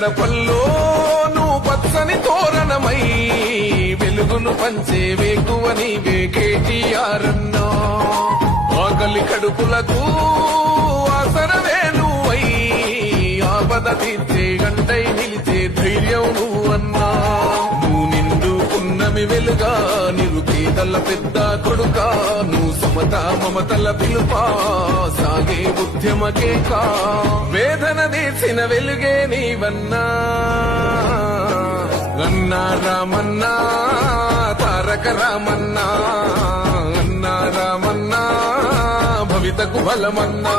గడపల్లో నువ్వు పచ్చని తోరణమై వెలుగును పంచే వేకువ నీవే కేటీఆర్ అన్నా. ఆకలి కడుపులకు ఆసరవే నువ్వై ఆపద తీర్చే గంటై నిలిచే ధైర్యం నువ్వన్నా. నువ్వు నిండు పున్నమి వెలుగా నిరుపేదల పెద్ద కొడుకా. నువ్వు సమత మమతల పిలుపా సాగే ఉద్యమకే కా. వేదన తీర్చిన వెలుగే నీవన్నా. అన్నా రామన్నా తారక రామన్నా. అన్నా రామన్నా భవితకు బలమన్నా.